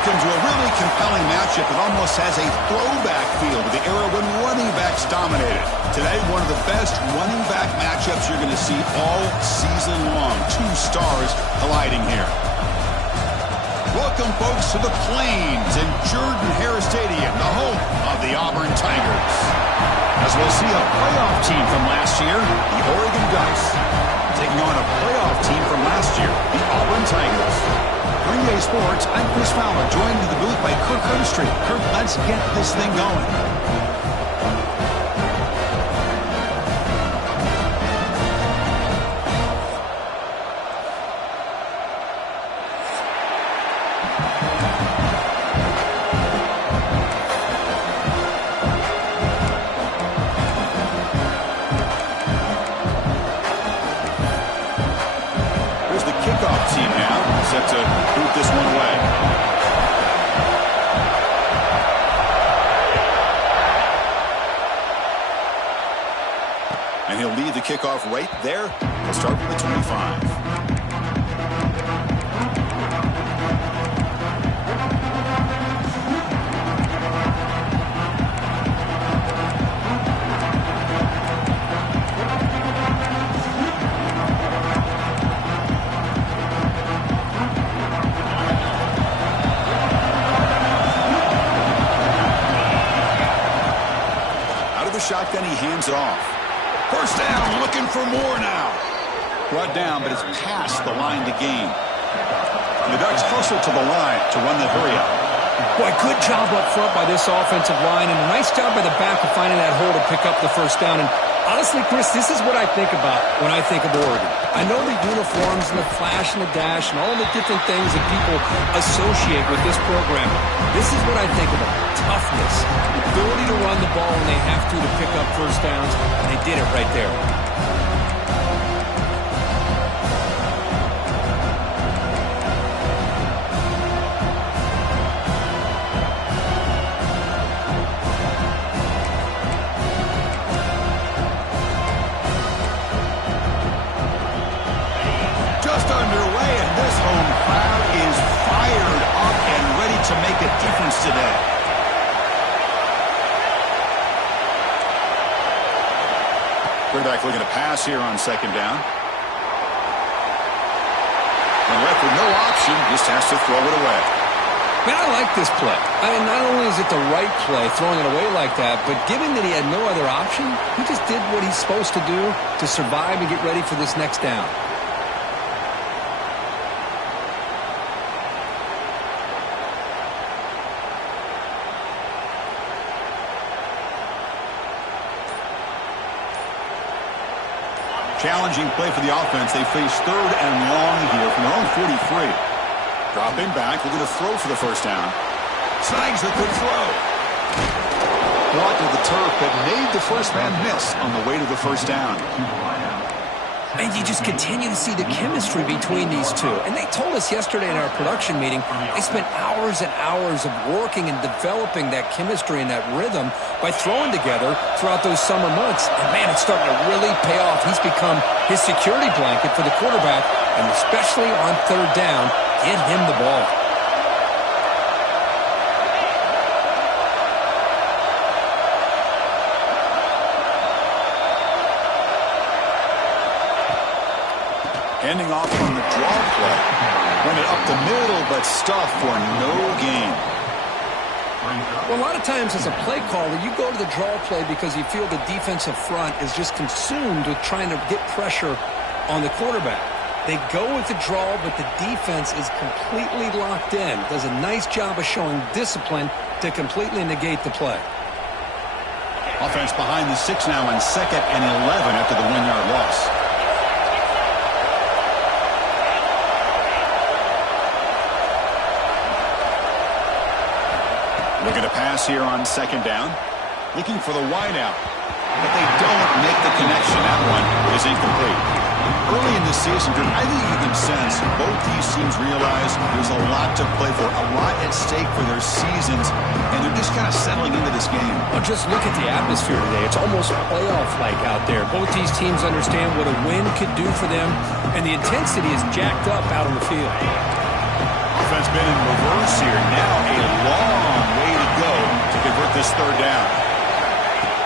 Welcome to a really compelling matchup that almost has a throwback feel to the era when running backs dominated. Today, one of the best running back matchups you're going to see all season long. Two stars colliding here. Welcome, folks, to the Plains and Jordan-Hare Stadium, the home of the Auburn Tigers. As we'll see a playoff team from last year, the Oregon Ducks, taking on a playoff team from last year, the Auburn Tigers. Green Day Sports, I'm Chris Fowler, joined in the booth by Kirk Herbstreit. Kirk, let's get this thing going. Set to boot this one away. And he'll lead the kickoff right there. He'll start from the 25. Shotgun, he hands it off. First down, looking for more now. Brought down, but it's past the line to gain. And the Ducks hustle to the line to run the hurry up. Boy, good job up front by this offensive line, and a nice job by the back of finding that hole to pick up the first down. And honestly, Chris, this is what I think about when I think of Oregon. I know the uniforms and the flash and the dash and all the different things that people associate with this program. This is what I think about. Toughness, ability to run the ball when they have to pick up first downs, and they did it right there. Just underway, and this home crowd is fired up and ready to make a difference today. Quarterback looking to pass here on second down. And left with no option, just has to throw it away. Man, I like this play. I mean, not only is it the right play, throwing it away like that, but given that he had no other option, he just did what he's supposed to do to survive and get ready for this next down. Challenging play for the offense. They face third and long here from their own 43. Dropping back, looking to throw for the first down. Snags the quick throw. Brought to the turf, but made the first man miss on the way to the first down. And you just continue to see the chemistry between these two. And they told us yesterday in our production meeting, they spent hours and hours of working and developing that chemistry and that rhythm by throwing together throughout those summer months. And, man, it's starting to really pay off. He's become his security blanket for the quarterback, and especially on third down, get him the ball. Ending off on the draw play. Run it up the middle, but stuffed for no gain. Well, a lot of times as a play caller, you go to the draw play because you feel the defensive front is just consumed with trying to get pressure on the quarterback. They go with the draw, but the defense is completely locked in. Does a nice job of showing discipline to completely negate the play. Offense behind the 6 now on 2nd and 11 after the 1-yard loss. Looking to pass here on second down. Looking for the wideout. But they don't make the connection. That one is incomplete. Early in the season, I think you can sense both these teams realize there's a lot to play for, a lot at stake for their seasons, and they're just kind of settling into this game. Well, just look at the atmosphere today. It's almost playoff-like out there. Both these teams understand what a win could do for them, and the intensity is jacked up out on the field. Offense been in reverse pass here. Now a long way to go to convert this third down.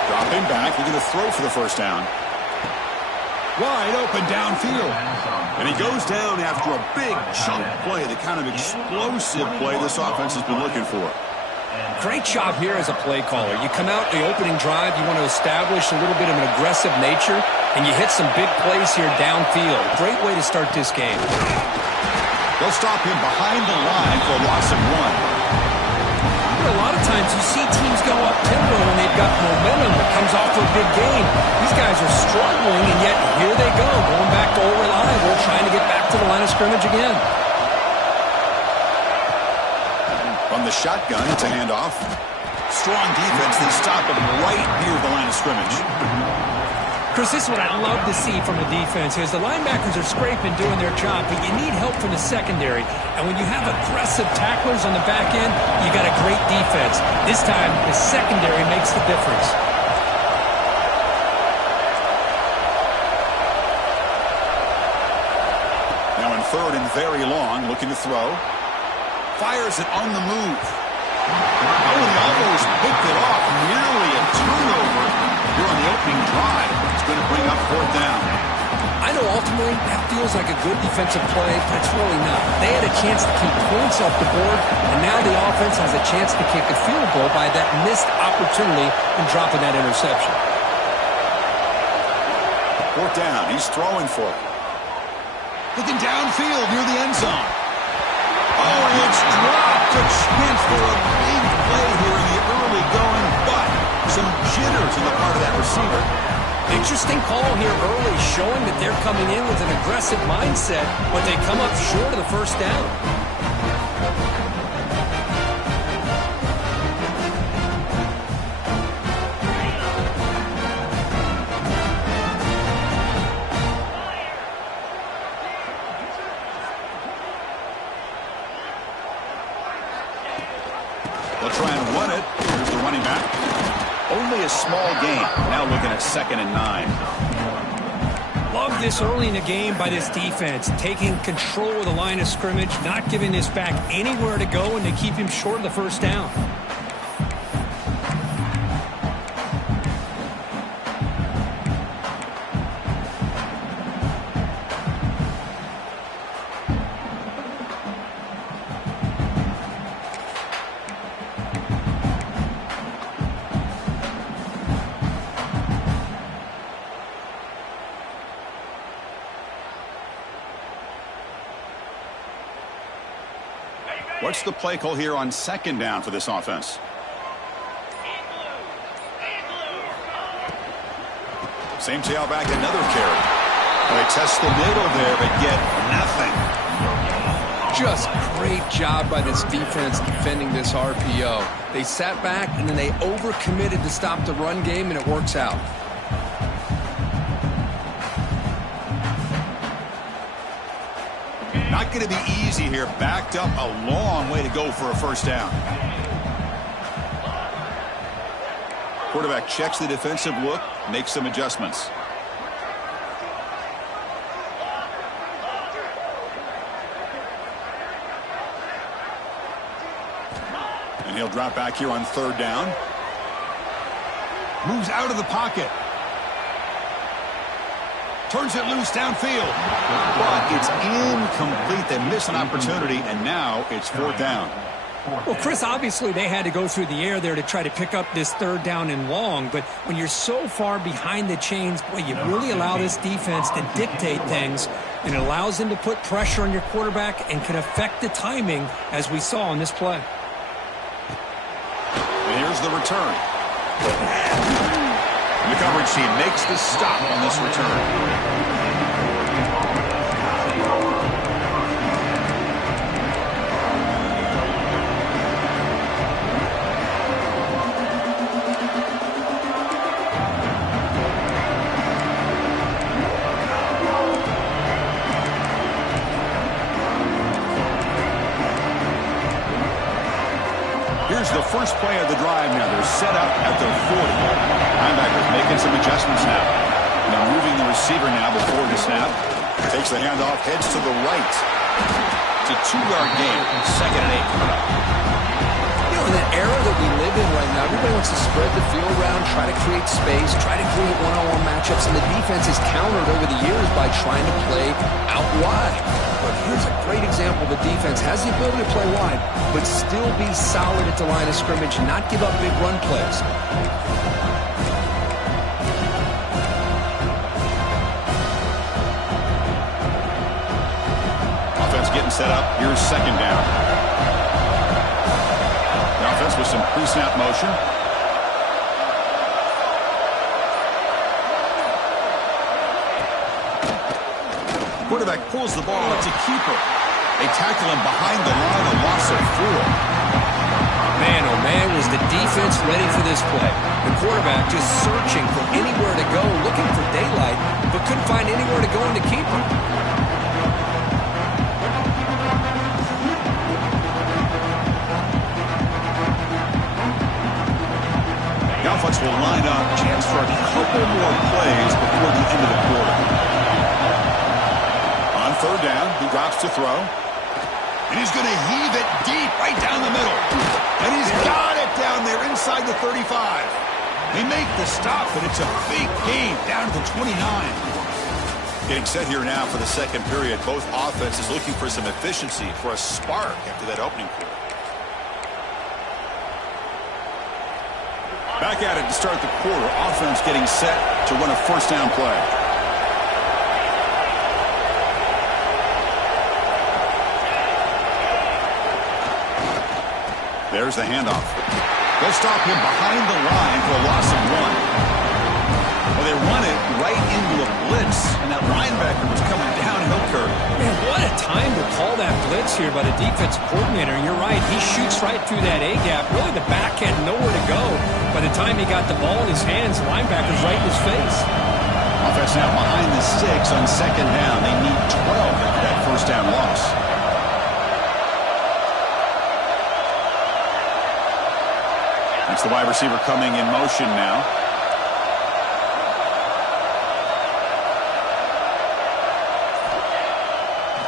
Dropping back, they're going to throw for the first down. Wide open downfield. And he goes down after a big chunk play, the kind of explosive play this offense has been looking for. Great job here as a play caller. You come out in the opening drive, you want to establish a little bit of an aggressive nature, and you hit some big plays here downfield. Great way to start this game. They'll stop him behind the line for a loss of 1. A lot of times you see teams go up tempo when they've got momentum that comes off for a big game. These guys are struggling, and yet here they go, going back to old reliable, trying to get back to the line of scrimmage again. From the shotgun, it's a handoff. Strong defense. They stop him right near the line of scrimmage. Chris, this is what I love to see from the defense is the linebackers are scraping, doing their job, but you need help from the secondary. And when you have aggressive tacklers on the back end, you got a great defense. This time, the secondary makes the difference. Now in third and very long, looking to throw. Fires it on the move. Oh, and he almost picked it off. Nearly a turnover here on the opening drive. It's going to bring up fourth down. I know ultimately that feels like a good defensive play, but it's really not. They had a chance to keep points off the board, and now the offense has a chance to kick a field goal by that missed opportunity and dropping that interception. Fourth down. He's throwing for it. Looking downfield near the end zone. Oh, and it's dropped. A chance for a big play here in the early going, but some jitters on the part of that receiver. Interesting call here early, showing that they're coming in with an aggressive mindset, but they come up short of the first down. They'll try and run it. Here's the running back. Only a small gain. Now looking at 2nd and 9. Love this early in the game by this defense, taking control of the line of scrimmage, not giving this back anywhere to go, and they keep him short of the first down. What's the play call here on 2nd down for this offense? Same tailback, another carry. They test the middle there, but get nothing. Just great job by this defense defending this RPO. They sat back, and then they overcommitted to stop the run game, and it works out. Not going to be easy here. Backed up a long way to go for a first down. Quarterback checks the defensive look, makes some adjustments. And he'll drop back here on 3rd down. Moves out of the pocket. Turns it loose downfield. But it's incomplete. They miss an opportunity, and now it's 4th down. Well, Chris, obviously they had to go through the air there to try to pick up this 3rd down and long, but when you're so far behind the chains, boy, you really allow this defense to dictate things, and it allows them to put pressure on your quarterback and can affect the timing, as we saw on this play. And here's the return. The coverage team makes the stop on this return. Here's the first play of the drive now. They're set up at their 40. Linebackers making some adjustments now. And they're moving the receiver now before the snap. Takes the handoff, heads to the right. It's a 2-yard gain. 2nd and 8 coming up. You know, in the era that we live in right now, everybody wants to spread the field around, try to create space, try to create one-on-one matchups, and the defense has countered over the years by trying to play out wide. But here's a great example. The defense has the ability to play wide, but still be solid at the line of scrimmage, not give up big run plays. Offense getting set up. Here's 2nd down. The offense with some pre-snap motion. Quarterback pulls the ball. It's a keeper. They tackle him behind the line, a loss of 4. Man, oh man, was the defense ready for this play. The quarterback just searching for anywhere to go, looking for daylight, but couldn't find anywhere to go in the keeper. The offense will line up. Chance for a couple more plays before the end of the quarter. On 3rd down, he drops to throw. And he's going to heave it deep right down the middle. And he's got it down there inside the 35. They make the stop, but it's a big gain down to the 29. Getting set here now for the 2nd period. Both offenses looking for some efficiency, for a spark after that opening quarter. Back at it to start the quarter. Offense getting set to run a 1st down play. There's the handoff. They'll stop him behind the line for a loss of 1. Well, they run it right into a blitz, and that linebacker was coming downhill curve. Man, what a time to call that blitz here by the defensive coordinator. You're right, he shoots right through that A-gap. Really, the back had nowhere to go. By the time he got the ball in his hands, the linebacker's right in his face. Offense now behind the 6 on 2nd down. They need 12 after that 1st down loss. That's the wide receiver coming in motion now.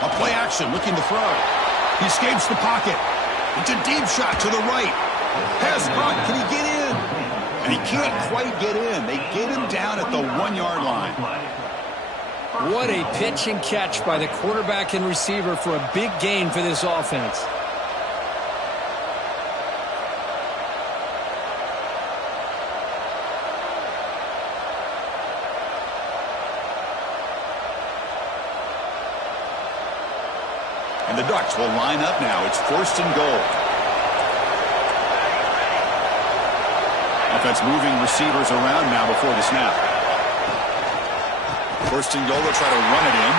A play action, looking to throw. He escapes the pocket. It's a deep shot to the right. Pass block, can he get in? And he can't quite get in. They get him down at the 1-yard line. What a pitch and catch by the quarterback and receiver for a big gain for this offense. And the Ducks will line up now. It's 1st and goal. Offense moving receivers around now before the snap. 1st and goal. They'll try to run it in.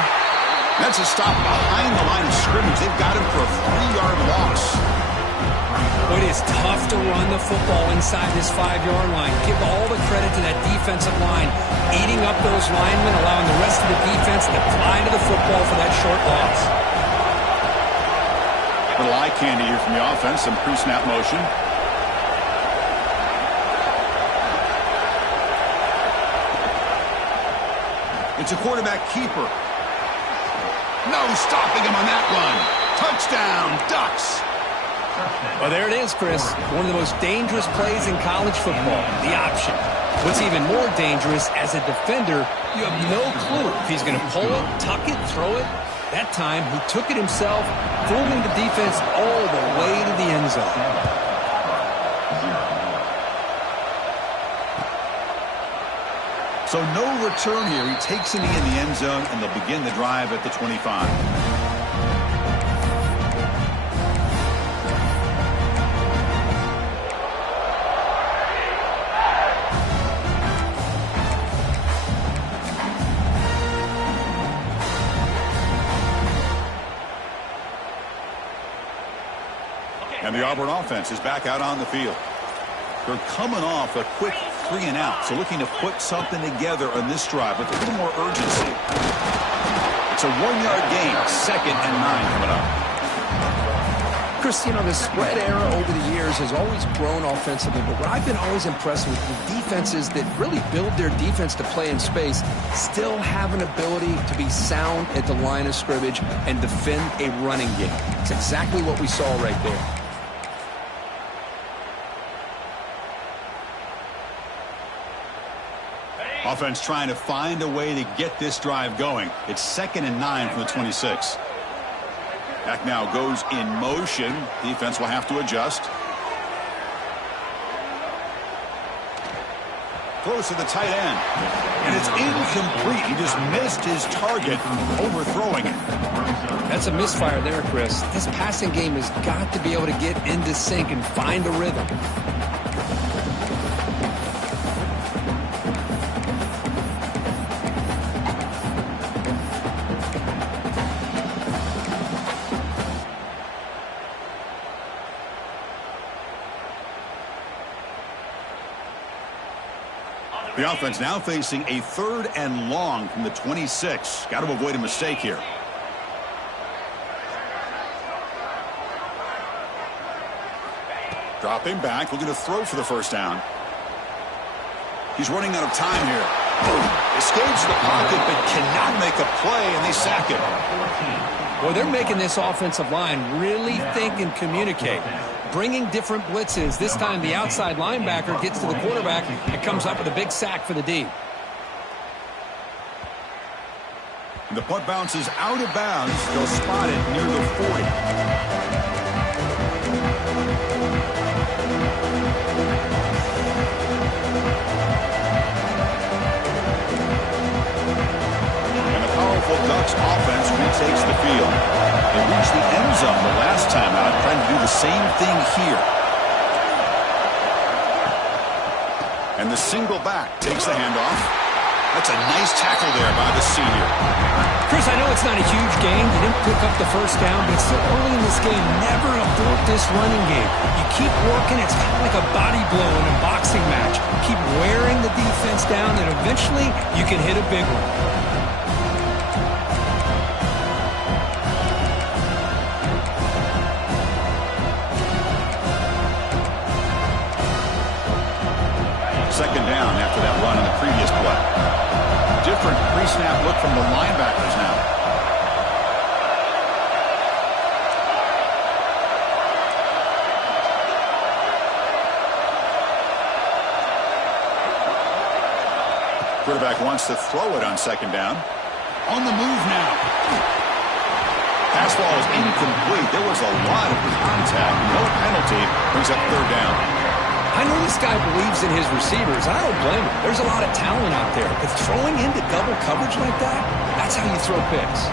That's a stop behind the line of scrimmage. They've got him for a 3-yard loss. But it's tough to run the football inside this 5-yard line. Give all the credit to that defensive line, eating up those linemen, allowing the rest of the defense to fly to the football for that short loss. Little eye candy here from the offense. Some pre-snap motion. It's a quarterback keeper. No stopping him on that run. Touchdown, Ducks. Well, there it is, Chris. One of the most dangerous plays in college football, the option. What's even more dangerous, as a defender, you have no clue if he's going to pull it, tuck it, throw it. That time, he took it himself, fooling the defense all the way to the end zone. So no return here. He takes it in the end zone, and they'll begin the drive at the 25. And the Auburn offense is back out on the field. They're coming off a quick 3 and out, so looking to put something together on this drive with a little more urgency. It's a 1-yard gain, 2nd and 9 coming up. Chris, you know, the spread era over the years has always grown offensively, but what I've been always impressed with the defenses that really build their defense to play in space still have an ability to be sound at the line of scrimmage and defend a running game. It's exactly what we saw right there. Offense trying to find a way to get this drive going. It's 2nd and 9 from the 26. Back now goes in motion. Defense will have to adjust. Throws to the tight end. And it's incomplete. He just missed his target, overthrowing it. That's a misfire there, Chris. This passing game has got to be able to get into sync and find a rhythm. The offense now facing a 3rd and long from the 26. Got to avoid a mistake here. Dropping back, looking to throw for the first down. He's running out of time here. Escapes the pocket, but cannot make a play, and they sack him. Well, they're making this offensive line really think and communicate. Bringing different blitzes. This time the outside linebacker gets to the quarterback and comes up with a big sack for the D. The punt bounces out of bounds. They'll spot it near the 40. And the powerful Ducks offense retakes the field. They reached the end zone the last time out, trying to do the same thing here. And the single back takes the handoff. That's a nice tackle there by the senior. Chris, I know it's not a huge gain. You didn't pick up the first down, but it's still early in this game. Never abort this running game. You keep working. It's kind of like a body blow in a boxing match. Keep wearing the defense down, and eventually you can hit a big one. Second down after that run in the previous play. Different pre-snap look from the linebackers now. Quarterback wants to throw it on second down. On the move now. Pass ball is incomplete. There was a lot of contact. No penalty. Brings up 3rd down. I know this guy believes in his receivers. I don't blame him. There's a lot of talent out there. But throwing into double coverage like that, that's how you throw picks.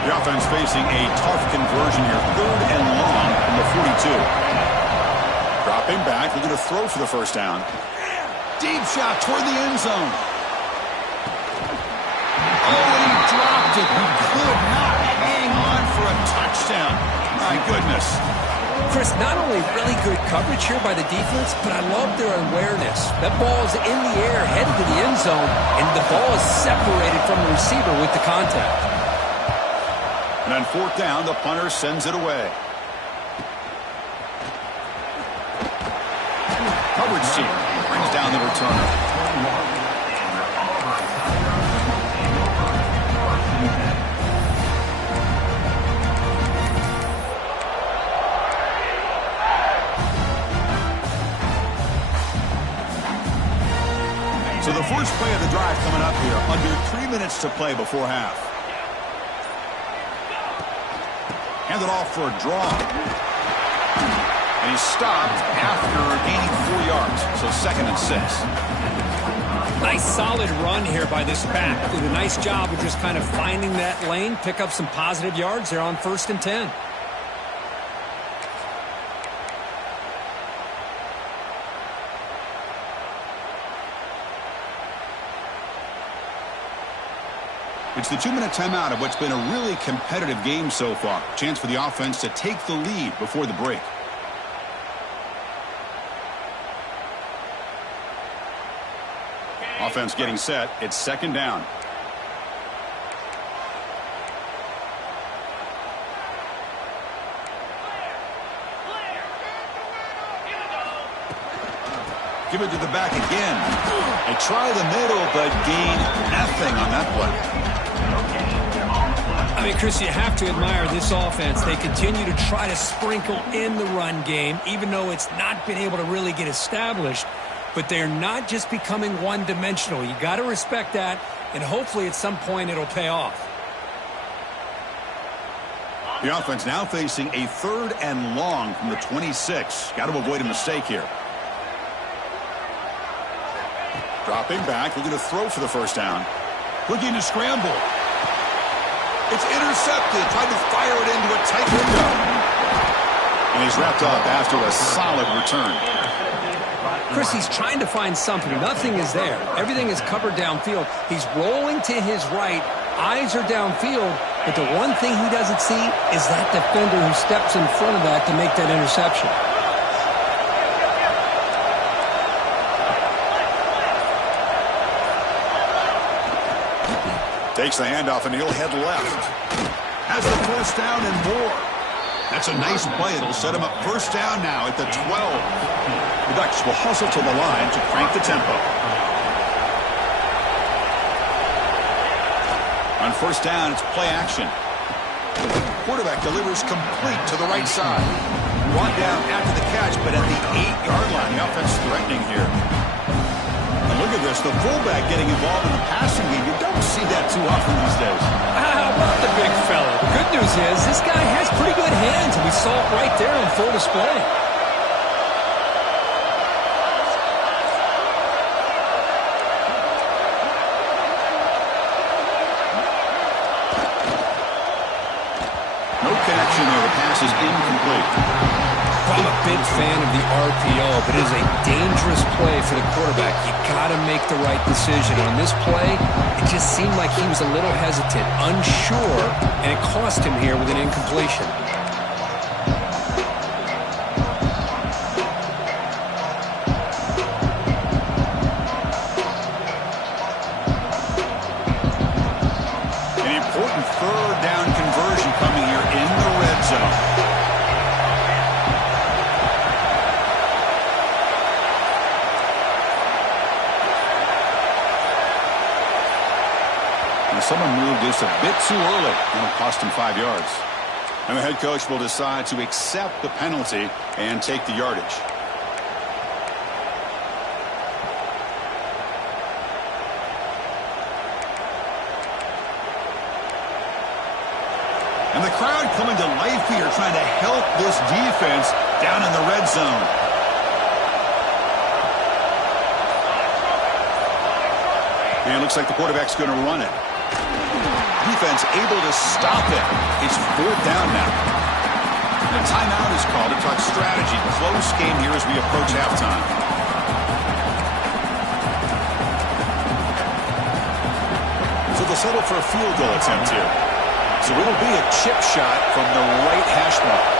The offense facing a tough conversion here. 3rd and long from the 42. Dropping back, looking to throw for the first down. Deep shot toward the end zone. Oh, and he dropped it. He could not hang on for a touchdown. My goodness. Chris, not only really good coverage here by the defense, but I love their awareness. That ball is in the air, headed to the end zone, and the ball is separated from the receiver with the contact. And on 4th down, the punter sends it away. Coverage team brings down the returner. So the first play of the drive coming up here. Under 3 minutes to play before half. Handed off for a draw. And he's stopped after gaining 4 yards. So 2nd and 6. Nice solid run here by this back. Did a nice job of just kind of finding that lane, pick up some positive yards there on 1st and 10. It's the 2-minute timeout of what's been a really competitive game so far. Chance for the offense to take the lead before the break. Offense getting set. It's second down. Give it to the back again. They try the middle, but gain nothing on that play. I mean, Chris, you have to admire this offense. They continue to try to sprinkle in the run game, even though it's not been able to really get established. But they're not just becoming one-dimensional. You got to respect that, and hopefully at some point it'll pay off. The offense now facing a 3rd and long from the 26. Got to avoid a mistake here. Dropping back, looking to throw for the first down. Looking to scramble. It's intercepted. Trying to fire it into a tight window. And he's wrapped up after a solid return. Chris, he's trying to find something. Nothing is there. Everything is covered downfield. He's rolling to his right. Eyes are downfield. But the one thing he doesn't see is that defender who steps in front of that to make that interception. Takes the handoff and he'll head left. Has the first down and more. That's a nice play. It'll set him up first down now at the 12. The Ducks will hustle to the line to crank the tempo. On first down, it's play action. Quarterback delivers complete to the right side. Brought down after the catch, but at the 8-yard line. The offense threatening here. And look at this, the fullback getting involved in the passing game. You don't see that too often these days. How about the big fella? The good news is this guy has pretty good hands, and we saw it right there on full display. No connection there. The pass is incomplete. I'm a big fan of the RPO, but it is a dangerous play for the quarterback. You got to make the right decision. On this play, it just seemed like he was a little hesitant, unsure, and it cost him here with an incompletion. An important 3rd down conversion coming here in the red zone. Someone moved this a bit too early, and it cost him 5 yards. And the head coach will decide to accept the penalty and take the yardage. And the crowd coming to life here, trying to help this defense down in the red zone. And it looks like the quarterback's going to run it. Defense able to stop it. It's 4th down now. The timeout is called to talk strategy. Close game here as we approach halftime. So they'll settle for a field goal attempt here. So it'll be a chip shot from the right hash mark.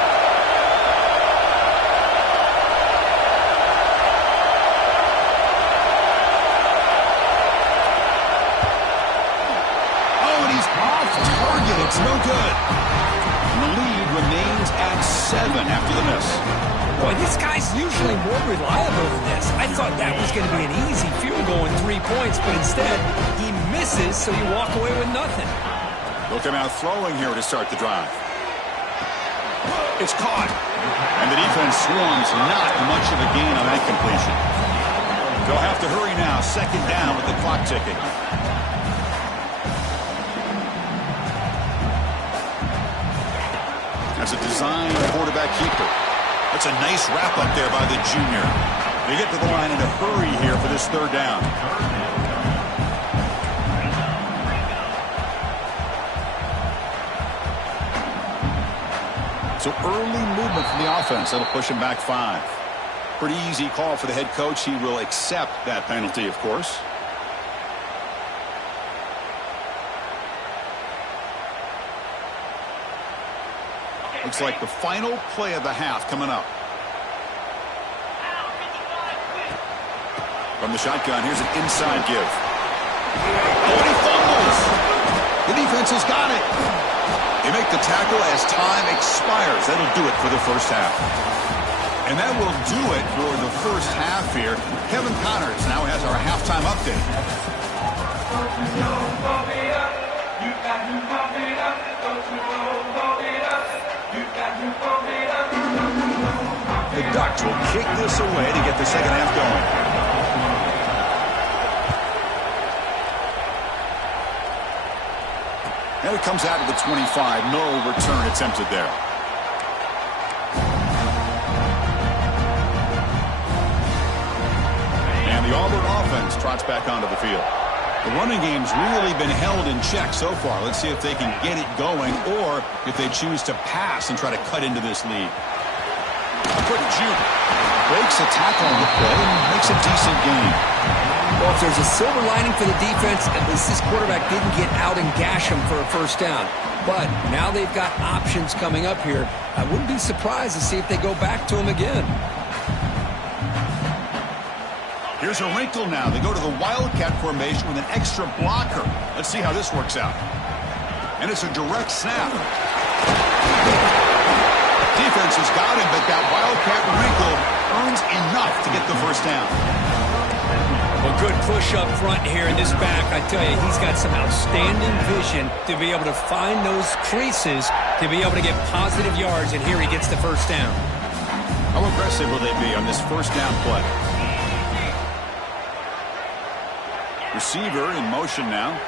It's no good. And the lead remains at 7 after the miss. Boy, this guy's usually more reliable than this. I thought that was going to be an easy field goal in 3 points, but instead he misses, so you walk away with nothing. They'll come out throwing here to start the drive. It's caught. And the defense swarms. Not much of a gain on that completion. They'll have to hurry now. Second down with the clock ticking. That's a design quarterback keeper. That's a nice wrap up there by the junior. They get to the line in a hurry here for this 3rd down. So early movement from the offense. That'll push him back 5. Pretty easy call for the head coach. He will accept that penalty, of course. Looks like the final play of the half coming up. From the shotgun, here's an inside give. Oh, and he fumbles! The defense has got it. They make the tackle as time expires. That'll do it for the first half. And that will do it for the first half here. Kevin Connors now has our halftime update. The Ducks will kick this away to get the second half going. Now it comes out of the 25. No return attempted there. And the Auburn offense trots back onto the field. The running game's really been held in check so far. Let's see if they can get it going or if they choose to pass and try to cut into this lead. Quick juke. Breaks a tackle on the play and makes a decent gain. Well, if there's a silver lining for the defense, at least this quarterback didn't get out and gash him for a first down. But now they've got options coming up here. I wouldn't be surprised to see if they go back to him again. Here's a wrinkle now. They go to the Wildcat formation with an extra blocker. Let's see how this works out. And it's a direct snap. Defense has got him, but that Wildcat wrinkle earns enough to get the first down. A good push up front here in this back. I tell you, he's got some outstanding vision to be able to find those creases, to be able to get positive yards, and here he gets the first down. How aggressive will they be on this first down play? Receiver in motion now.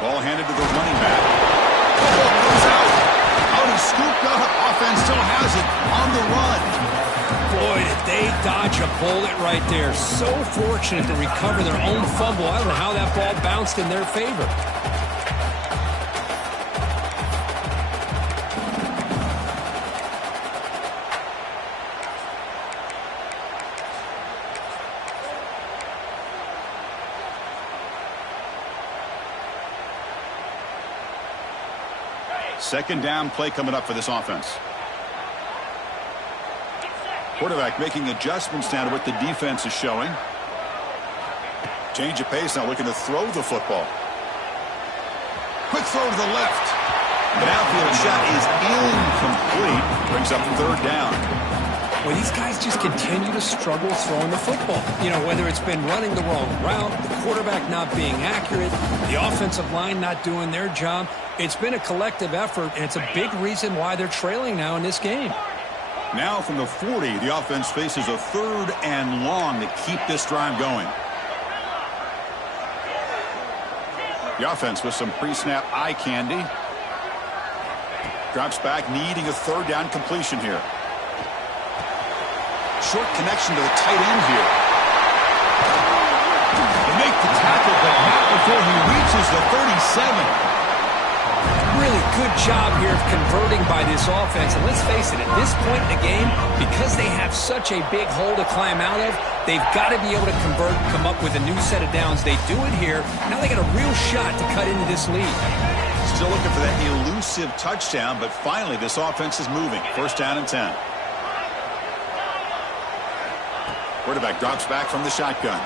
Ball handed to the running back. Ball goes out. Out is scooped up. Offense still has it on the run. Boy, did they dodge a bullet right there. So fortunate to recover their own fumble. I don't know how that ball bounced in their favor. Second down play coming up for this offense. Quarterback making adjustments now to what the defense is showing. Change of pace now, looking to throw the football. Quick throw to the left. The downfield shot is incomplete. Brings up third down. Well, these guys just continue to struggle throwing the football. You know, whether it's been running the wrong route, the quarterback not being accurate, the offensive line not doing their job. It's been a collective effort, and it's a big reason why they're trailing now in this game. Now from the 40, the offense faces a third and long to keep this drive going. The offense with some pre-snap eye candy. Drops back, needing a third down completion here. Short connection to the tight end here. They make the tackle, but not before he reaches the 37. Really good job here of converting by this offense. And let's face it, at this point in the game, because they have such a big hole to climb out of, they've got to be able to convert and come up with a new set of downs. They do it here. Now they got a real shot to cut into this lead. Still looking for that elusive touchdown, but finally this offense is moving. First down and 10. Quarterback drops back from the shotgun.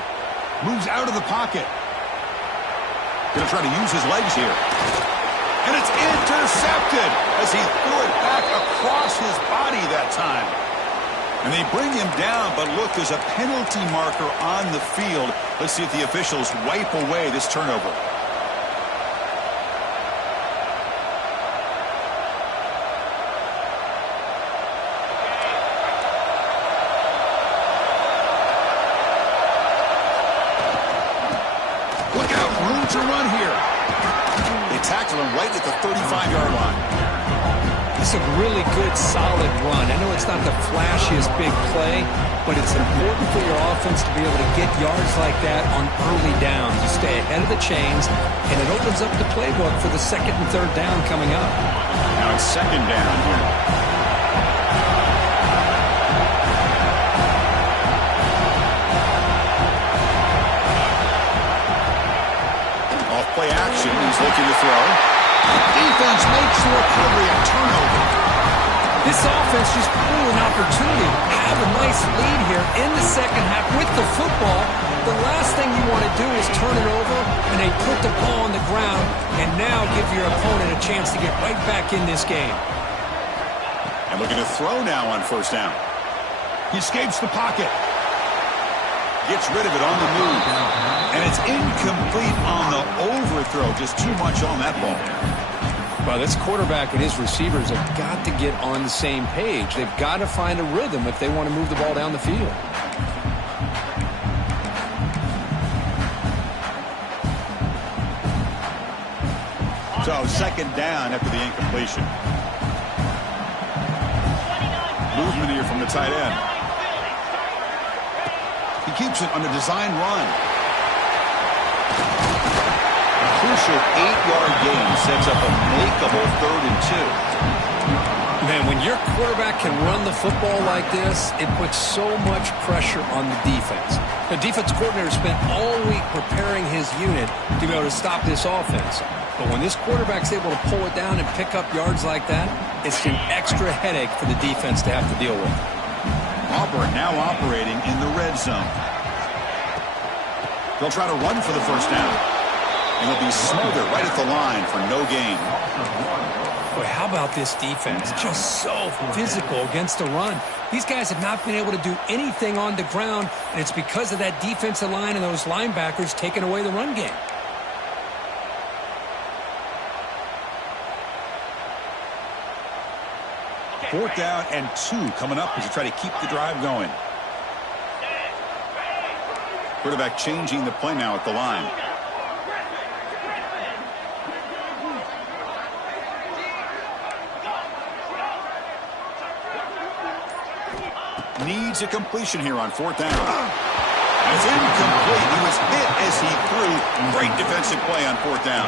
Moves out of the pocket. Going to try to use his legs here. And it's intercepted as he threw it back across his body that time. And they bring him down, but look, there's a penalty marker on the field. Let's see if the officials wipe away this turnover. Look out, room to run here. They tackle him right at the 35-yard line. It's a really good, solid run. I know it's not the flashiest big play, but it's important for your offense to be able to get yards like that on early downs. You stay ahead of the chains, and it opens up the playbook for the second and third down coming up. Now it's second down here. Off play action. He's looking to throw. Defense makes the recovery a turnover. This offense just blew an opportunity. Have a nice lead here in the second half with the football. The last thing you want to do is turn it over, and they put the ball on the ground, and now give your opponent a chance to get right back in this game. And looking to throw now on first down. He escapes the pocket. Gets rid of it on the move. And it's incomplete on the overthrow. Just too much on that ball. Well, this quarterback and his receivers have got to get on the same page. They've got to find a rhythm if they want to move the ball down the field. So second down after the incompletion. Movement here from the tight end. He keeps it on a design run. A crucial 8-yard gain sets up a makeable 3rd and 2. Man, when your quarterback can run the football like this, it puts so much pressure on the defense. The defense coordinator spent all week preparing his unit to be able to stop this offense. But when this quarterback's able to pull it down and pick up yards like that, it's an extra headache for the defense to have to deal with. Auburn now operating in the red zone. They'll try to run for the first down. And they'll be smothered right at the line for no gain. Boy, how about this defense? Just so physical against the run. These guys have not been able to do anything on the ground, and it's because of that defensive line and those linebackers taking away the run game. Fourth down and 2 coming up as you try to keep the drive going. Quarterback changing the play now at the line. Needs a completion here on fourth down. It's incomplete. He was hit as he threw. Great defensive play on fourth down.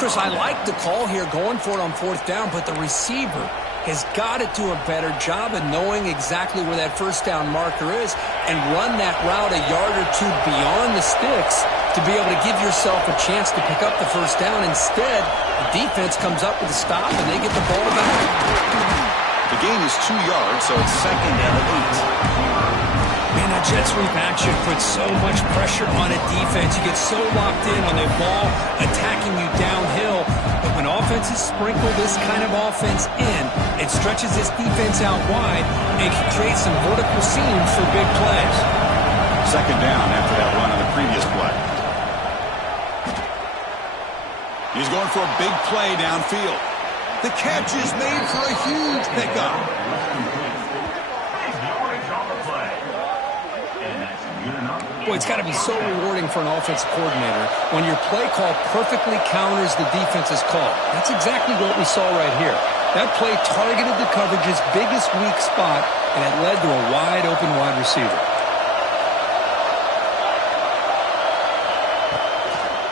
Chris, I like the call here going for it on fourth down, but the receiver has got to do a better job of knowing exactly where that first down marker is and run that route a yard or two beyond the sticks to be able to give yourself a chance to pick up the first down. Instead, the defense comes up with a stop and they get the ball back. The gain is 2 yards, so it's second down and 8. Man, that jet sweep action puts so much pressure on a defense. You get so locked in on the ball attacking you downhill. But when offenses sprinkle this kind of offense in, it stretches this defense out wide and can create some vertical seams for big plays. Second down after that run on the previous play. He's going for a big play downfield. The catch is made for a huge pickup. Boy, it's got to be so rewarding for an offensive coordinator when your play call perfectly counters the defense's call. That's exactly what we saw right here. That play targeted the coverage's biggest weak spot, and it led to a wide-open wide receiver.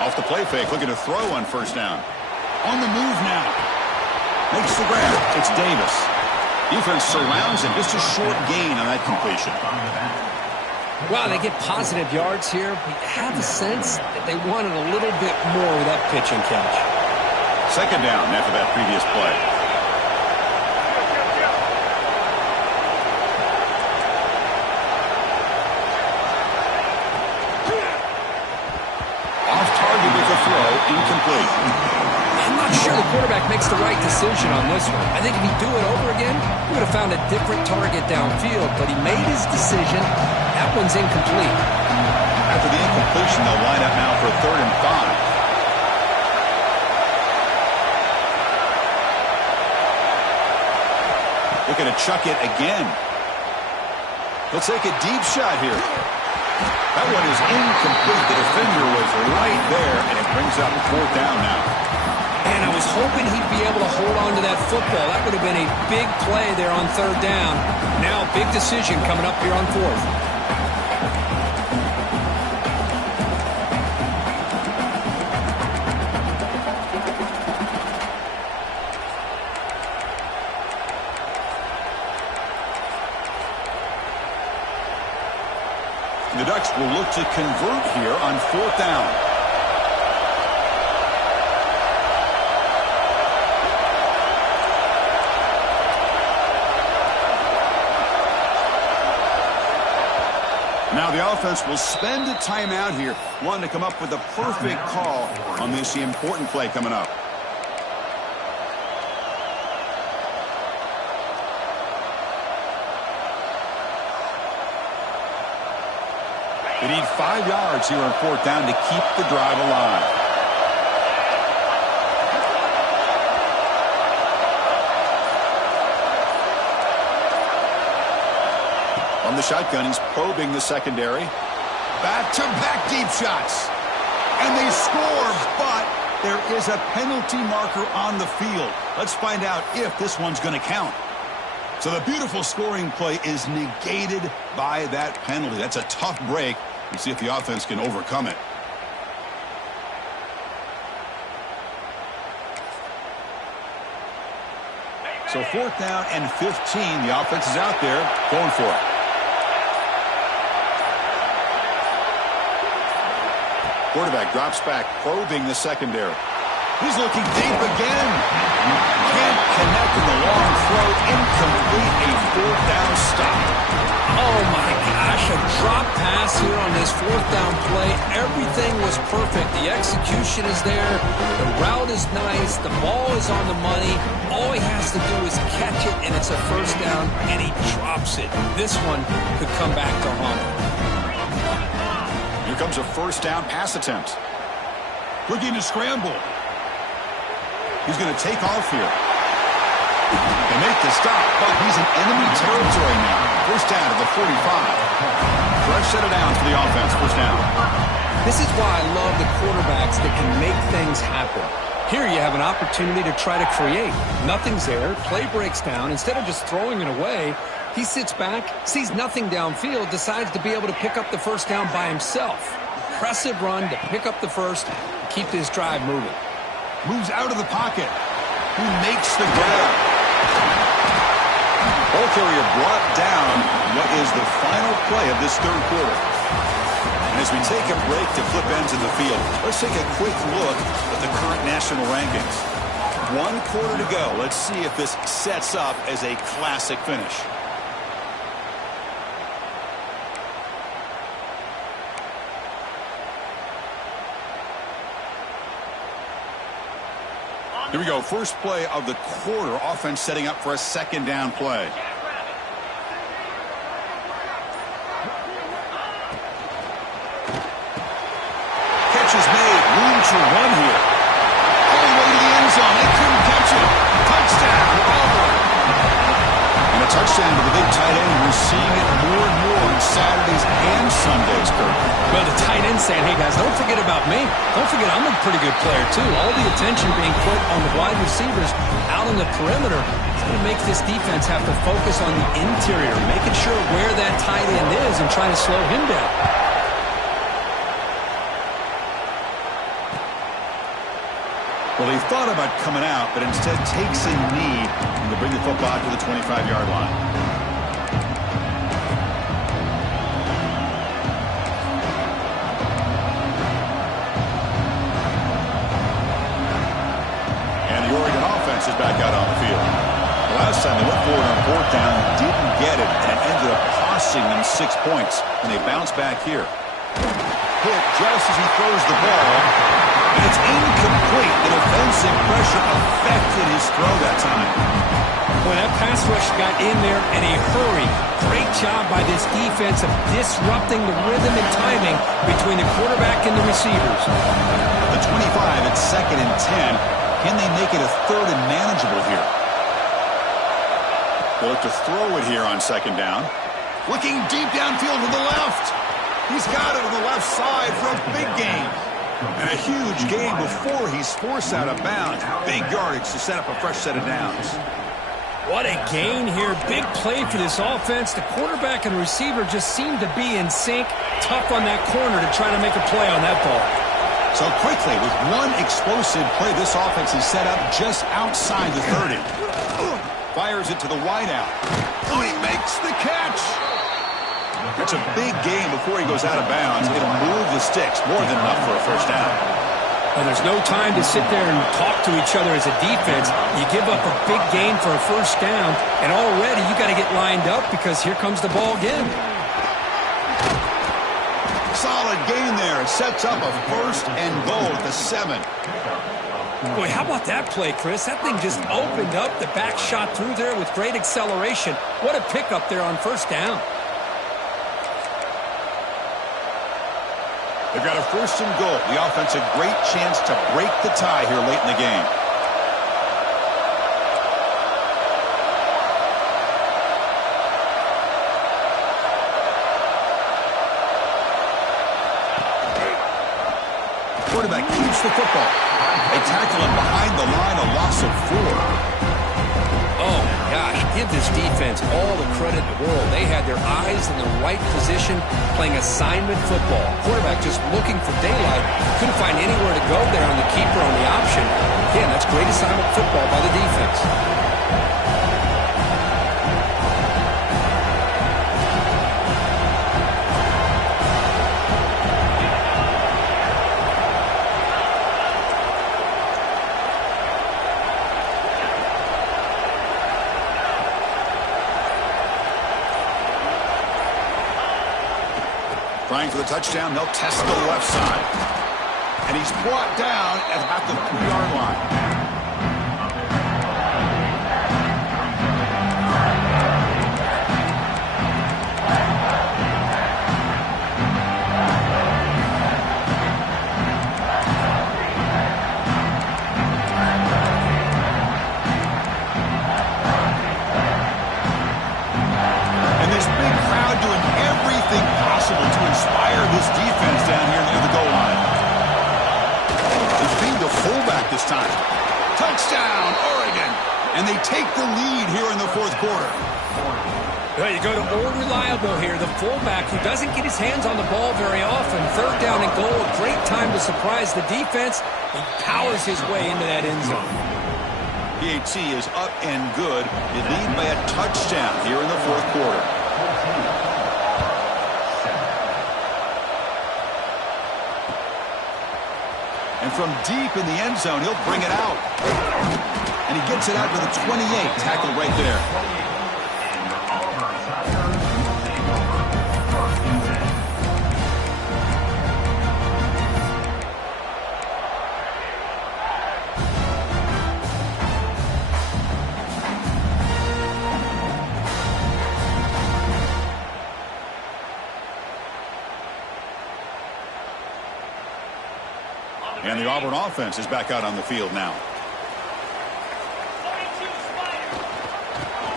Off the play fake, looking to throw on first down. On the move now. Makes the grab. It's Davis. Defense surrounds him. Just a short gain on that completion. Wow, they get positive yards here. You have a sense that they wanted a little bit more with that pitch and catch. Second down after that previous play. Off target with a throw, incomplete. I'm not sure the quarterback makes the right decision on this one. I think if he'd do it over again, he would have found a different target downfield, but he made his decision. That one's incomplete. After the incompletion, they'll line up now for a 3rd and 5. Looking to chuck it again. He'll take a deep shot here. That one is incomplete. The defender was right there, and it brings up 4th down now. And I was was hoping he'd be able to hold on to that football. That would have been a big play there on third down. Now, big decision coming up here on fourth. The Ducks will look to convert here on fourth down. Now the offense will spend a timeout here, wanting to come up with a perfect call on this important play coming up. They need 5 yards here on fourth down to keep the drive alive. On the shotgun, he's probing the secondary. Back-to-back deep shots. And they score, but there is a penalty marker on the field. Let's find out if this one's going to count. So the beautiful scoring play is negated by that penalty. That's a tough break. Let's see if the offense can overcome it. So fourth down and 15. The offense is out there going for it. Quarterback drops back, probing the secondary. He's looking deep again. Can't connect in the long throw. Incomplete. A fourth down stop. Oh, my gosh. A drop pass here on this fourth down play. Everything was perfect. The execution is there. The route is nice. The ball is on the money. All he has to do is catch it, and it's a first down, and he drops it. This one could come back to haunt him. Here comes a first down pass attempt. Looking to scramble. He's going to take off here. They make the stop, but he's in enemy territory now. First down to the 45. Fresh set of downs for the offense. First down. This is why I love the quarterbacks that can make things happen. Here you have an opportunity to try to create. Nothing's there. Play breaks down. Instead of just throwing it away, he sits back, sees nothing downfield, decides to be able to pick up the first down by himself. Impressive run to pick up the first, keep this drive moving. Moves out of the pocket. Who makes the grab? Ball carrier brought down. What is the final play of this third quarter? And as we take a break to flip ends in the field, let's take a quick look at the current national rankings. 1 quarter to go. Let's see if this sets up as a classic finish. Here we go. First play of the quarter. Offense setting up for a second down play. Catch is made. Room to run here. All the way to the end zone. They couldn't catch it. Touchdown. Auburn. And a touchdown to the big tight end. We're seeing it more and more on Saturdays and Sundays, Kirk. Well, the tight end saying, hey, guys, don't forget about me. Don't forget I'm a pretty good player, too. All the attention being put on the wide receivers out on the perimeter. It's going to make this defense have to focus on the interior, making sure where that tight end is and trying to slow him down. Well, he thought about coming out, but instead takes a knee to bring the football to the 25-yard line. Is back out on the field. The last time they went for it on fourth down, didn't get it, and it ended up costing them 6 points, and they bounce back here. Hit just as he throws the ball, and it's incomplete. The defensive pressure affected his throw that time. When that pass rush got in there in a hurry, great job by this defense of disrupting the rhythm and timing between the quarterback and the receivers. The 25 at 2nd and 10. Can they make it a third and manageable here? They'll look to throw it here on second down. Looking deep downfield to the left. He's got it on the left side for a big gain. And a huge gain before he's forced out of bounds. Big yardage to set up a fresh set of downs. What a gain here. Big play for this offense. The quarterback and receiver just seem to be in sync. Tough on that corner to try to make a play on that ball. So quickly, with one explosive play, this offense is set up just outside the 30. Fires it to the wideout. Oh, he makes the catch. That's a big gain before he goes out of bounds. It'll move the sticks. More than enough for a first down. Well, there's no time to sit there and talk to each other as a defense. You give up a big gain for a first down, and already you got to get lined up because here comes the ball again. Solid gain there. It sets up a first and goal at the 7. Boy, how about that play, Chris? That thing just opened up. The back shot through there with great acceleration. What a pickup there on first down. They've got a first and goal. The offense a great chance to break the tie here late in the game. Quarterback keeps the football. They tackle him behind the line, a loss of 4. Oh, my gosh. Give this defense all the credit in the world. They had their eyes in the right position, playing assignment football. Quarterback just looking for daylight. Couldn't find anywhere to go there on the keeper on the option. Again, that's great assignment football by the defense. Trying for the touchdown, they'll test the left side. And he's brought down at about the 3-yard line. And this big crowd doing everything possible to inspire this defense down here near the goal line. It's being the fullback this time. Touchdown, Oregon. And they take the lead here in the fourth quarter. Well, you go to old reliable here, the fullback who doesn't get his hands on the ball very often. Third down and goal, a great time to surprise the defense. He powers his way into that end zone. PAT is up and good. They lead by a touchdown here in the fourth quarter. And from deep in the end zone, he'll bring it out. And he gets it out to the 28, tackled right there. And the Auburn offense is back out on the field now.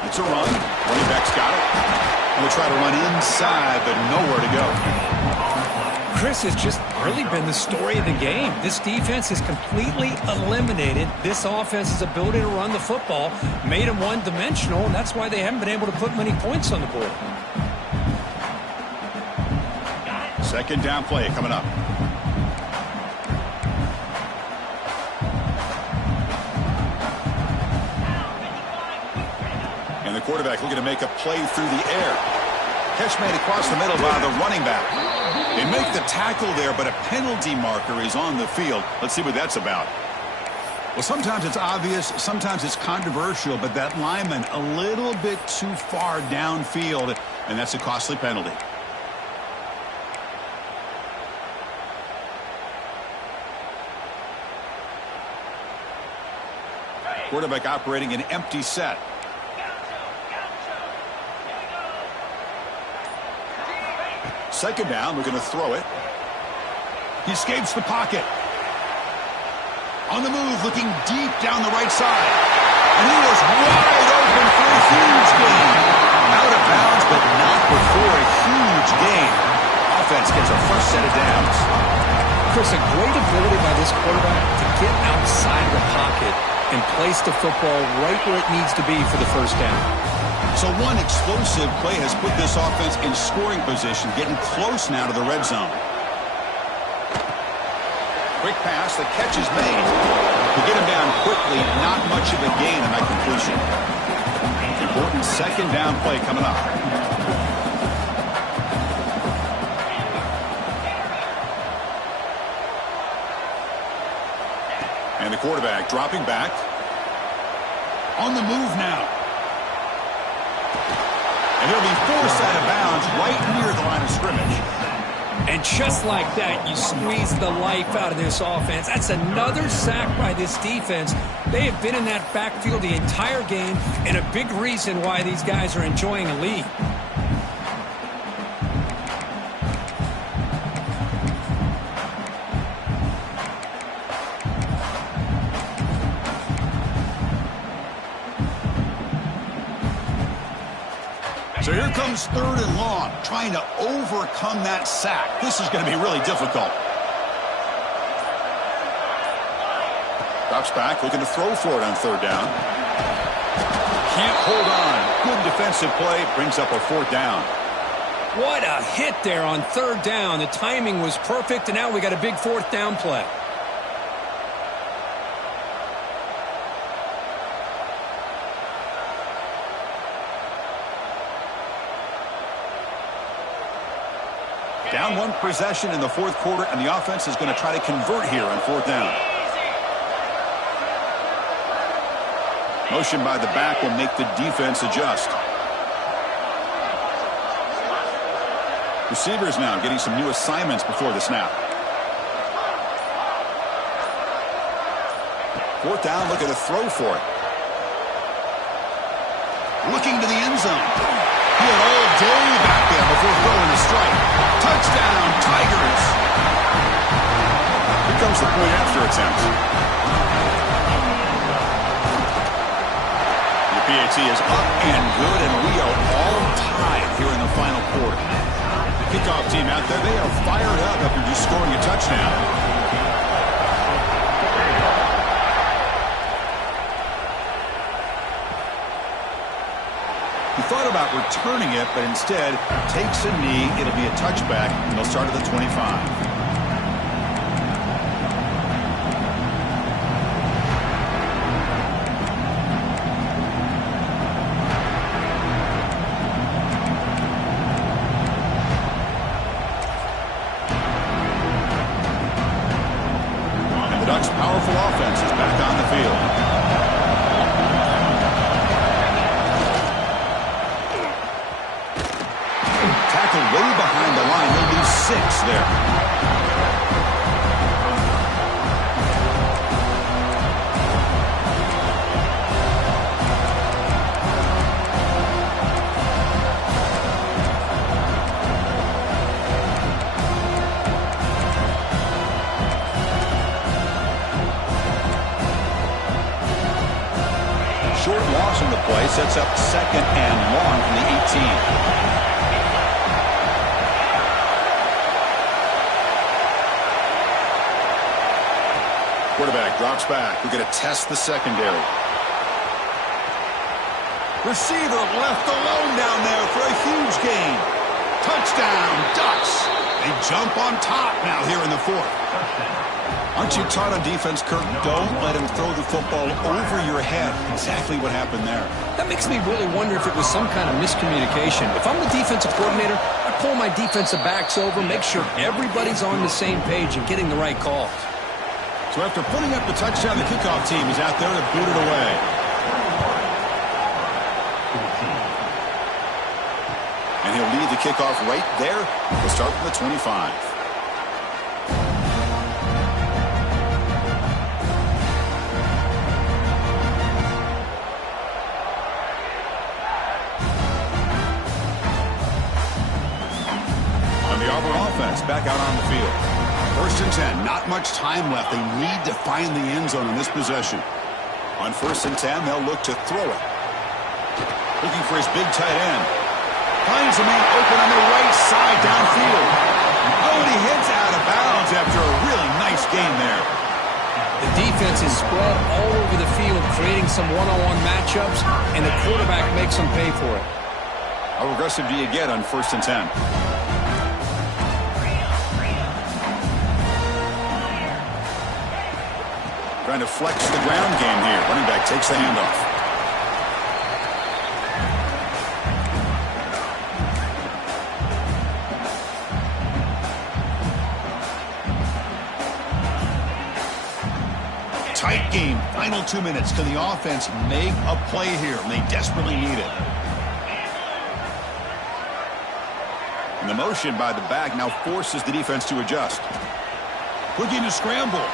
It's a run. Running back's got it. And they'll try to run inside, but nowhere to go. Chris, has just really been the story of the game. This defense has completely eliminated this offense's ability to run the football, made them one-dimensional, and that's why they haven't been able to put many points on the board. Second down play coming up. And the quarterback looking to make a play through the air. Catch made across the middle by the running back. They make the tackle there, but a penalty marker is on the field. Let's see what that's about. Well, sometimes it's obvious, sometimes it's controversial, but that lineman a little bit too far downfield, and that's a costly penalty. Quarterback operating an empty set. Second down, we're going to throw it. He escapes the pocket. On the move, looking deep down the right side. And he is wide open for a huge gain. Out of bounds, but not before a huge gain. Offense gets a first set of downs. Chris, a great ability by this quarterback to get outside of the pocket and place the football right where it needs to be for the first down. So one explosive play has put this offense in scoring position, getting close now to the red zone. Quick pass, the catch is made. To get him down quickly, not much of a gain in that completion. Important second down play coming up. And the quarterback dropping back. On the move now. And he'll be forced out of bounds right near the line of scrimmage. And just like that, you squeeze the life out of this offense. That's another sack by this defense. They have been in that backfield the entire game, and a big reason why these guys are enjoying a lead. So here comes 3rd and long, trying to overcome that sack. This is going to be really difficult. Drops back, looking to throw for it on 3rd down. Can't hold on. Good defensive play, brings up a 4th down. What a hit there on 3rd down. The timing was perfect, and now we got a big 4th down play. Down 1 possession in the 4th quarter, and the offense is going to try to convert here on 4th down. Motion by the back will make the defense adjust. Receivers now getting some new assignments before the snap. 4th down, looking to throw for it. Looking to the end zone. He had all day back there before throwing the strike. Touchdown, Tigers. Here comes the point after attempt. The PAT is up and good, and we are all tied here in the final quarter. The kickoff team out there, they are fired up after just scoring a touchdown. He thought about returning it, but instead takes a knee. It'll be a touchback, and they'll start at the 25. And the Ducks' powerful offense is back on the field. Way behind the line. They'll lose 6 there. Short loss in the play sets up 2nd and long from the 18. Quarterback drops back. We're going to test the secondary. Receiver left alone down there for a huge gain. Touchdown, Ducks. They jump on top now here in the 4th. Aren't you taught on defense, Kirk? Don't let him throw the football over your head. Exactly what happened there. That makes me really wonder if it was some kind of miscommunication. If I'm the defensive coordinator, I pull my defensive backs over, make sure everybody's on the same page and getting the right calls. So after putting up the touchdown, the kickoff team is out there to boot it away. And he'll lead the kickoff right there. We'll start from the 25. And the Auburn offense back out on the field. 1st and 10, not much time left. They need to find the end zone in this possession. On 1st and 10, they'll look to throw it. Looking for his big tight end. Finds a man open on the right side downfield. Oh, and he heads out of bounds. touchdowns after a really nice game there. The defense is spread all over the field, creating some one-on-one matchups, and the quarterback makes them pay for it. How aggressive do you get on 1st and 10? Trying to flex the ground game here. Running back takes the handoff. Tight game. Final 2 minutes. Can the offense make a play here? And they desperately need it. And the motion by the back now forces the defense to adjust. Looking to scramble.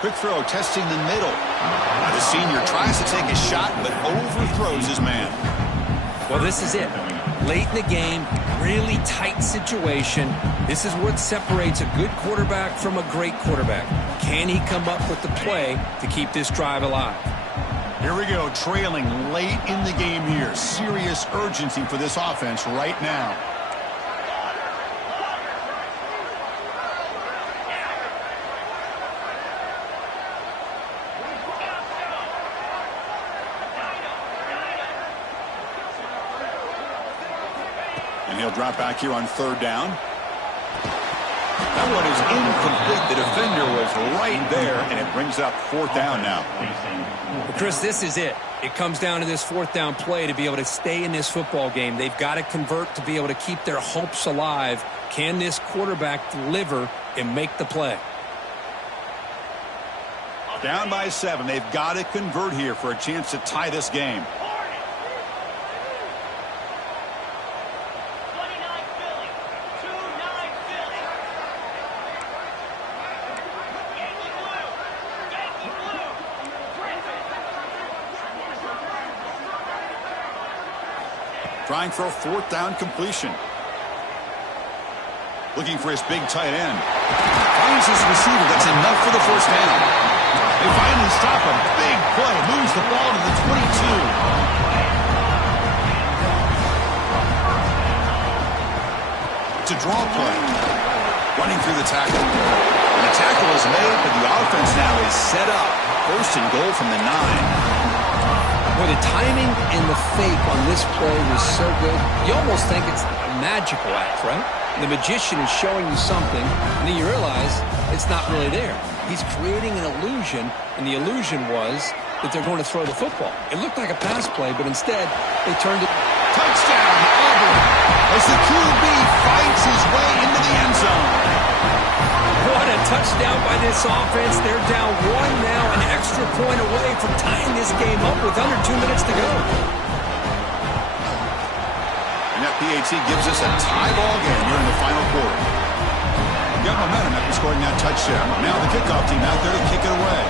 Quick throw, testing the middle. Now the senior tries to take a shot, but overthrows his man. Well, this is it. Late in the game, really tight situation. This is what separates a good quarterback from a great quarterback. Can he come up with the play to keep this drive alive? Here we go, trailing late in the game here. Serious urgency for this offense right now. And he'll drop back here on 3rd down. That one is incomplete. The defender was right there, and it brings up 4th down now. Well, Chris, this is it. It comes down to this 4th down play to be able to stay in this football game. They've got to convert to be able to keep their hopes alive. Can this quarterback deliver and make the play? Down by 7. They've got to convert here for a chance to tie this game. Trying for a 4th down completion. Looking for his big tight end. Finds his receiver. That's enough for the 1st down. They finally stop him. Big play. Moves the ball to the 22. It's a draw play. Running through the tackle. And the tackle is made, but the offense now is set up. 1st and goal from the 9. Well, the timing and the fake on this play was so good, you almost think it's a magical act, right? The magician is showing you something, and then you realize it's not really there. He's creating an illusion, and the illusion was that they're going to throw the football. It looked like a pass play, but instead, they turned it. Touchdown, Auburn, as the QB fights his way into the end zone. What a touchdown by this offense. They're down 1 now, an extra point away from tying this game up with under 2 minutes to go. And that PAT gives us a tie ball game here in the final quarter. Got momentum after scoring that touchdown. Now the kickoff team out there to kick it away.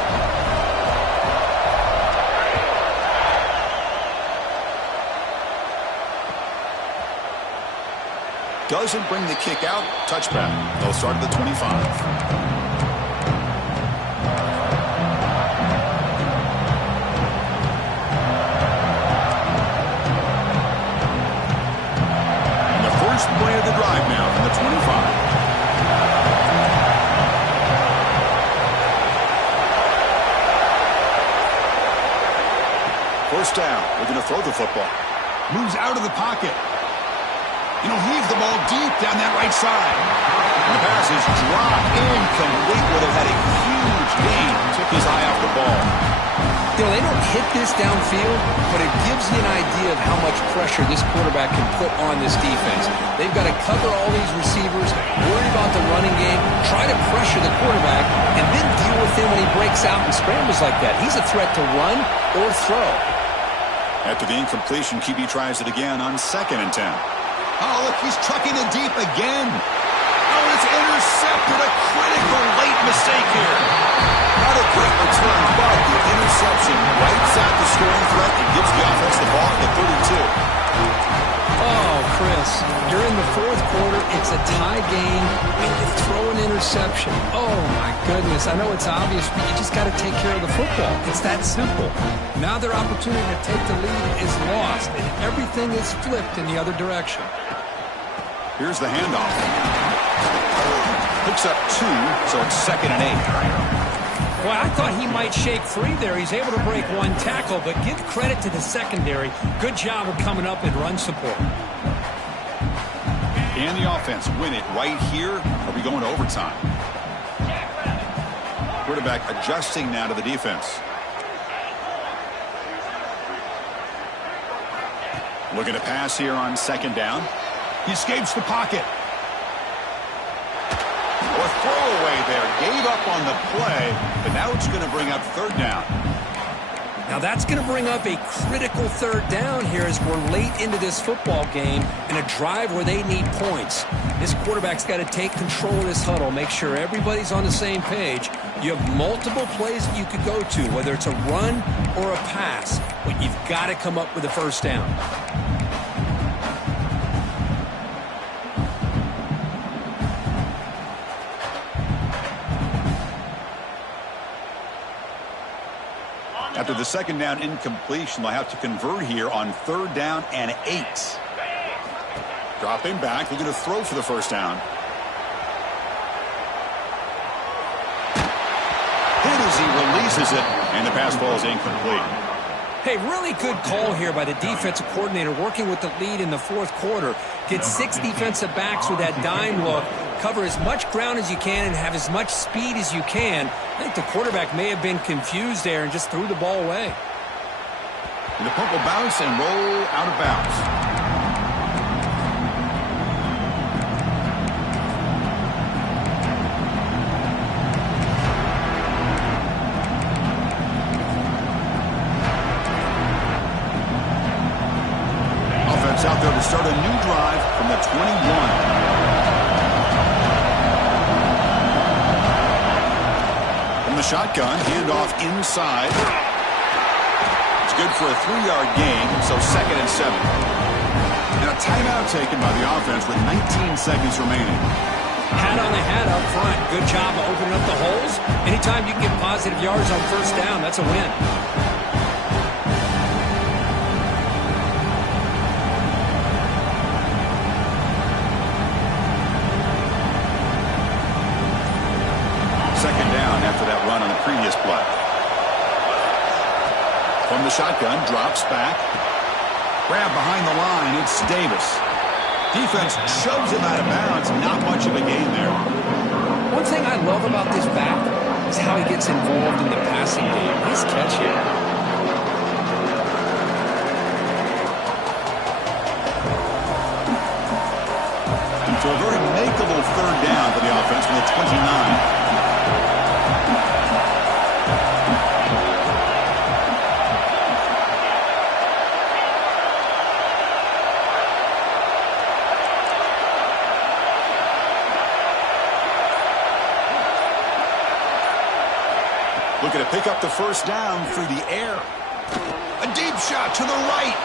Doesn't bring the kick out. Touchback. They'll start at the 25. Play of the drive now from the 25. First down. They're going to throw the football. Moves out of the pocket. Heave the ball deep down that right side. And the pass is dropped incomplete. Would have had a huge gain. Took his eye off the ball. They don't hit this downfield, but it gives you an idea of how much pressure this quarterback can put on this defense. They've got to cover all these receivers, worry about the running game, try to pressure the quarterback, and then deal with him when he breaks out and scrambles like that. He's a threat to run or throw. After the incompletion, QB tries it again on 2nd and 10. Oh, look, he's trucking it deep again. Oh, it's intercepted. A critical late mistake here. Not a great return, but the interception wipes out the scoring threat and gives the offense the ball at the 32. Oh, Chris, you're in the 4th quarter. It's a tie game, and you throw an interception. Oh, my goodness. I know it's obvious, but you just got to take care of the football. It's that simple. Now their opportunity to take the lead is lost, and everything is flipped in the other direction. Here's the handoff. Picks up 2, so it's 2nd and 8. Well, I thought he might shake free there. He's able to break one tackle, but give credit to the secondary. Good job of coming up in run support. And the offense win it right here. Are we going to overtime? Quarterback adjusting now to the defense. Looking to pass here on 2nd down. He escapes the pocket. A throwaway there. Gave up on the play, but now it's going to bring up 3rd down. Now that's going to bring up a critical 3rd down here as we're late into this football game in a drive where they need points. This quarterback's got to take control of this huddle, make sure everybody's on the same page. You have multiple plays that you could go to, whether it's a run or a pass, but you've got to come up with a 1st down. After the 2nd down incompletion, they'll have to convert here on 3rd down and 8. Dropping back, looking to throw for the 1st down. Hit as he releases it, and the pass ball is incomplete. Hey, really good call here by the defensive coordinator working with the lead in the 4th quarter. Get 6 defensive backs with that dime look. Cover as much ground as you can and have as much speed as you can. I think the quarterback may have been confused there and just threw the ball away. And the punt will bounce and roll out of bounds. Out there to start a new drive from the 21. From the shotgun, handoff inside. It's good for a 3-yard gain, so 2nd and 7. And a timeout taken by the offense with 19 seconds remaining. Hat on the hat up front. Good job of opening up the holes. Anytime you can get positive yards on 1st down, that's a win. After that run on the previous play. From the shotgun, drops back. Grab behind the line, it's Davis. Defense shoves him out of bounds. Not much of a gain there. One thing I love about this back is how he gets involved in the passing game. Nice catch here. So a very makeable 3rd down for the offense from the 29. Looking to pick up the 1st down through the air. A deep shot to the right.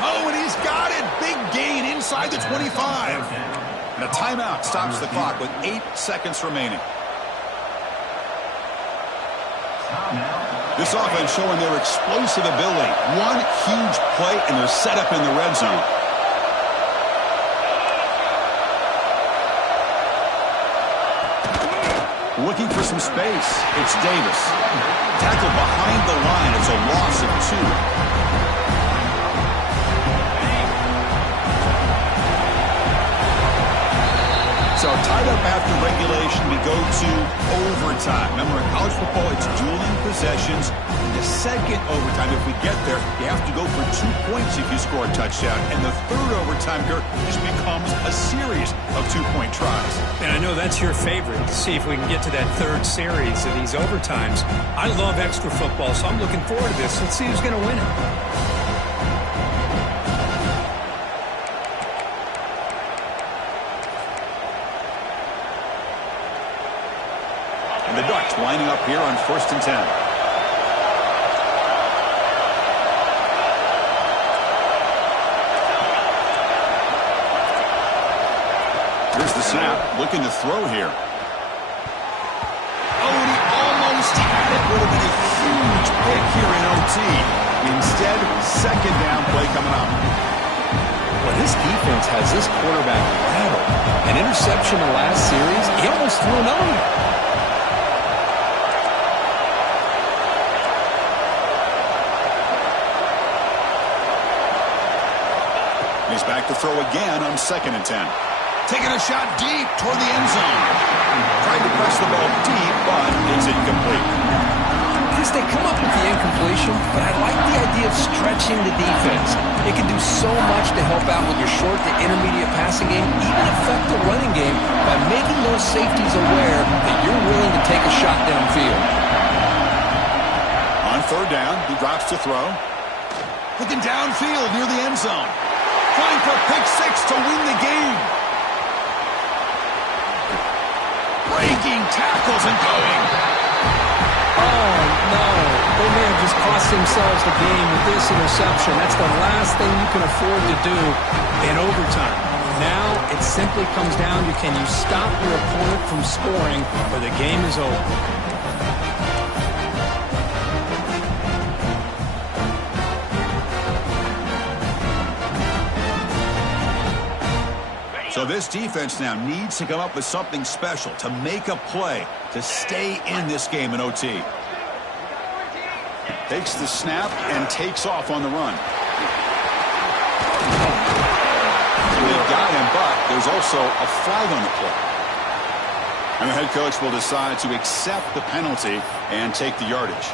Oh, and he's got it. Big gain inside the 25. And a timeout stops the clock with 8 seconds remaining. This offense showing their explosive ability. One huge play, and they're set up in the red zone. Looking for some space. It's Davis. Tackle behind the line. It's a loss of 2. So tied up after regulation, we go to overtime. Remember, in college football, it's dueling possessions. In the 2nd overtime, if we get there, you have to go for 2 points if you score a touchdown. And the 3rd overtime here just becomes a series of 2-point tries. And I know that's your favorite, to see if we can get to that 3rd series of these overtimes. I love extra football, so I'm looking forward to this. Let's see who's going to win it. The Ducks lining up here on 1st and 10. Here's the snap, looking to throw here. Oh, and he almost had it. Would have been a huge pick here in OT. Instead, 2nd down play coming up. Well, This defense has this quarterback rattled. An interception in the last series, he almost threw another one. He's back to throw again on 2nd and 10. Taking a shot deep toward the end zone. Tried to press the ball deep, but it's incomplete. Chris, they come up with the incompletion, but I like the idea of stretching the defense. It can do so much to help out with your short to intermediate passing game, even affect the running game by making those safeties aware that you're willing to take a shot downfield. On 3rd down, he drops to throw. Looking downfield near the end zone. Trying for pick 6 to win the game. Breaking tackles and going. Oh, no. They may have just cost themselves the game with this interception. That's the last thing you can afford to do in overtime. Now it simply comes down to, can you stop your opponent from scoring or the game is over. So this defense now needs to come up with something special to make a play to stay in this game in OT. Takes the snap and takes off on the run. They've got him, but there's also a flag on the play. And the head coach will decide to accept the penalty and take the yardage.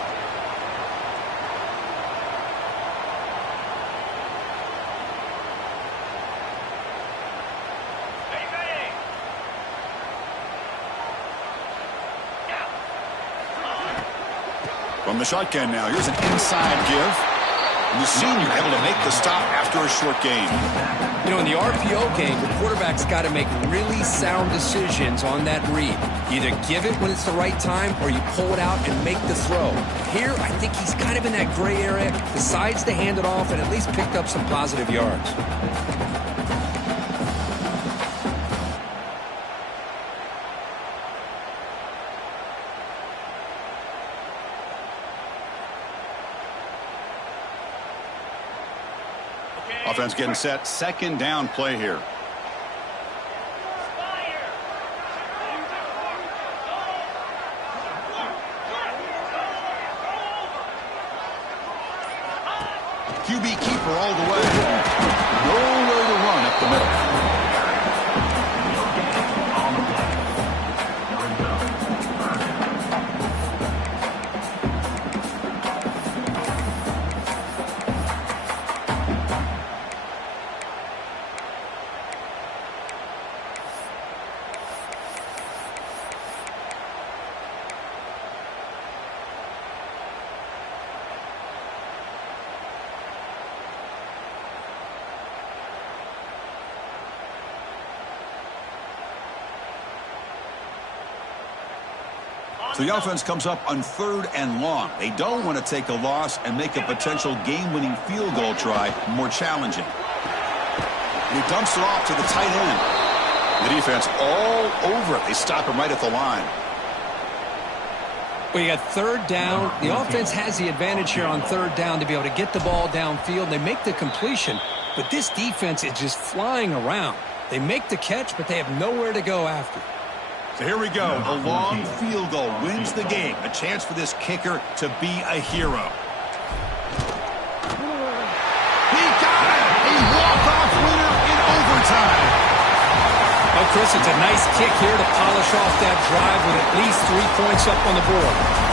From the shotgun now, here's an inside give. And the senior able to make the stop after a short gain. You know, in the RPO game, the quarterback's got to make really sound decisions on that read. Either give it when it's the right time or you pull it out and make the throw. Here, I think he's kind of in that gray area, decides to hand it off and at least picked up some positive yards. Offense getting set. 2nd down play here. QB keeper all the way. Nowhere to run up the middle. So the offense comes up on 3rd and long. They don't want to take a loss and make a potential game-winning field goal try more challenging. And he dumps it off to the tight end. The defense all over it. They stop him right at the line. Well, you got 3rd down. The offense has the advantage here on 3rd down to be able to get the ball downfield. They make the completion, but this defense is just flying around. They make the catch, but they have nowhere to go after. So here we go. A long field goal wins the game. A chance for this kicker to be a hero. He got it! A walk-off winner in overtime. Oh, Chris, it's a nice kick here to polish off that drive with at least 3 points up on the board.